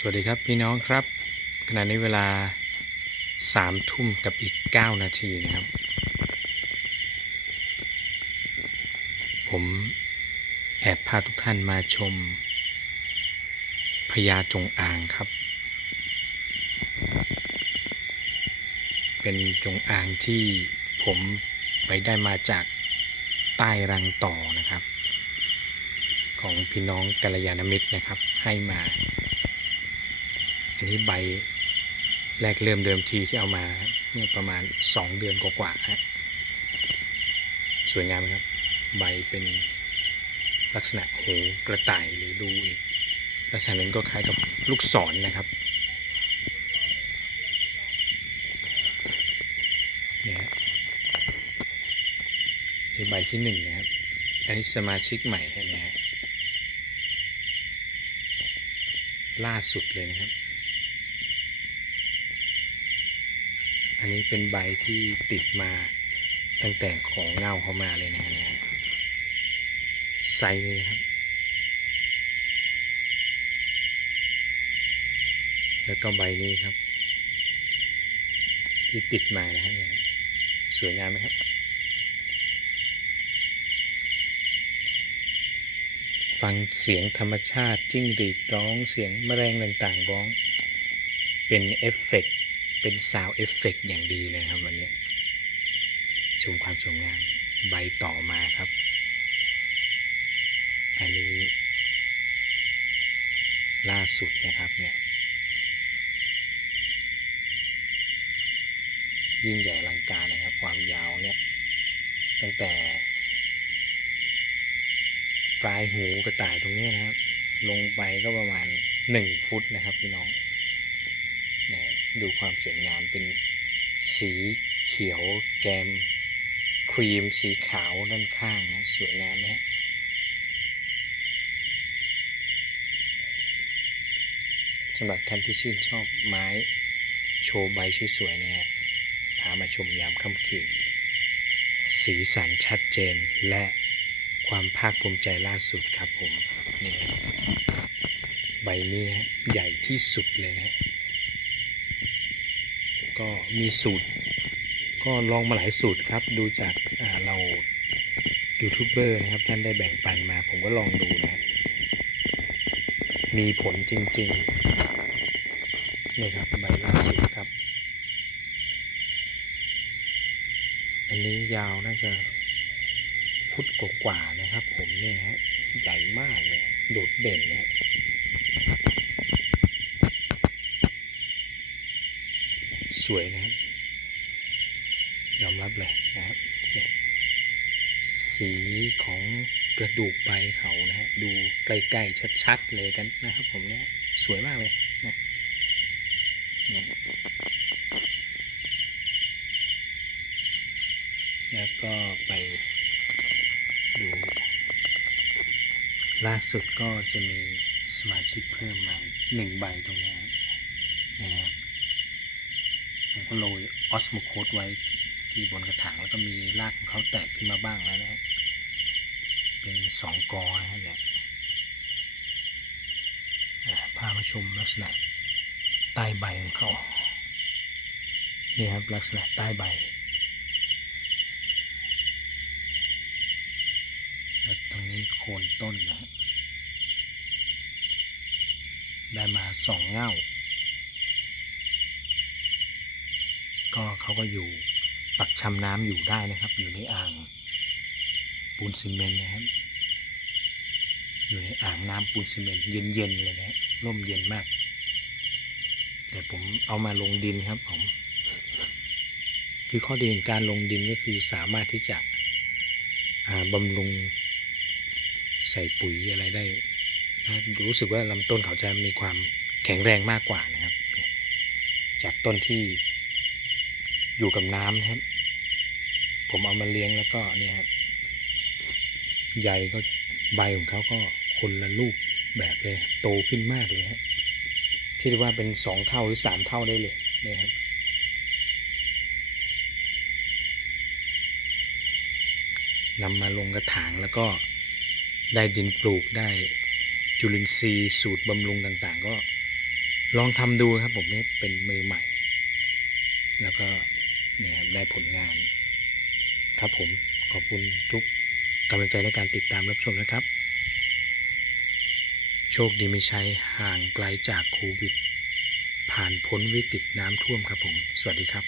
สวัสดีครับพี่น้องครับ ขณะนี้เวลาสามทุ่มกับอีก9นาทีนะครับ ผมแอบพาทุกท่านมาชมพญาจงอางครับ เป็นจงอางที่ผมไปได้มาจากใต้รังต่อนะครับ ของพี่น้องกัลยาณมิตรนะครับให้มา อันนี้ใบแรกเริ่มเดิมทีที่เอามาเมื่อประมาณ 2 เดือนกว่าๆฮะสวยงามไหมครับ ใบเป็นลักษณะหูกระต่ายหรือดูอีกลักษณะนึงก็คล้ายกับลูกศรนนะครับเนี่ยฮะนี่ใบที่หนึ่งนะครับ อันนี้สมาชิกใหม่ฮะเนี่ยฮะล่าสุดเลยนะครับ อันนี้เป็นใบที่ติดมาตั้งแต่ของเงาเข้ามาเลยนะฮะเนี่ยไซส์นี้นะครับ แล้วก็ใบนี้ครับ ที่ติดมานะฮะเนี่ยสวยงามไหมครับ ฟังเสียงธรรมชาติจิ้งหรีดร้องเสียงแมลงต่างๆร้อง เป็นเอฟเฟกต์ เป็นซาวเอฟเฟกอย่างดีเลยครับวันนี้ชมความสวยงามใบต่อมาครับ อันนี้ ล่าสุดนะครับเนี่ยยิ่งใหญ่อลังการนะครับ ความยาวเนี่ย ตั้งแต่ ปลายหูกระต่ายตรงนี้นะครับ ลงไปก็ประมาณ 1 ฟุตนะครับพี่น้อง นะดูความสวยงามเป็นสีเขียวแกมครีมสีขาวด้านข้างนะสวยงามไหมฮะสำหรับท่านที่ชื่นชอบไม้โชว์ใบสวยๆเนี่ยพามาชมยามค่ำคืนสีสันชัดเจนและความภาคภูมิใจล่าสุดครับผมนี่ใบนี้ใหญ่ที่สุดเลยนะฮะ ก็มีสูตร ก็ลองมาหลายสูตรครับ ดูจากเรายูทูบเบอร์นะครับท่านได้แบ่งปันมาผมก็ลองดูนะ มีผลจริงๆนี่ครับใบล่าสุดครับ อันนี้ยาวน่าจะฟุตกว่าๆนะครับ ผมเนี่ยฮะใหญ่มากเลย โดดเด่นนะฮะ สวยนะครับ ยอมรับเลยนะครับ สีของกระดูกใบเขานะฮะดูใกล้ๆชัดๆเลยกันนะครับผมเนี่ยสวยมากเลยนะเนี่ยแล้วก็ไปดูล่าสุดก็จะมีสมาชิกเพิ่มมาหนึ่งใบตรงนี้ โรยออสโมโคดไว้ที่บนกระถางแล้วก็มีรากของเขาแตกขึ้นมาบ้างแล้วนะฮะเป็นสองกอนะฮะเนี่ยพามาชมลักษณะใต้ใบของเขานี่ครับลักษณะใต้ใบ แล้วตรงนี้โคนต้นนะฮะได้มาสองเง่า ก็เขาก็อยู่ปักชำน้ำอยู่ได้นะครับ อยู่ในอ่างปูนซีเมนต์นะครับ อยู่ในอ่างน้ำปูนซีเมนต์เย็นๆเลยนะร่มเย็นมาก แต่ผมเอามาลงดินครับผม คือข้อดีของการลงดินก็คือสามารถที่จะอ่าบำรุงใส่ปุ๋ยอะไรได้นะรู้สึกว่าลำต้นเขาจะมีความแข็งแรงมากกว่านะครับ จากต้นที่ อยู่กับน้ำครับ ผมเอามาเลี้ยงแล้วก็เนี่ยครับใยก็ใบของเขาก็คนละลูกแบบเลยโตขึ้นมากเลยฮะที่เรียกว่าเป็นสองเท่าหรือสามเท่าได้เลยนี่ครับนำมาลงกระถางแล้วก็ได้ดินปลูกได้จุลินทรีย์สูตรบำรุงต่างๆ ก็ลองทำดูครับผมนี่เป็นมือใหม่ แล้วก็ เนี่ยครับได้ผลงาน ครับผมขอบคุณทุกกำลังใจในการติดตามรับชมนะครับ โชคดีไม่ใช้ห่างไกลจากโควิด ผ่านพ้นวิกฤตน้ำท่วมครับผม สวัสดีครับ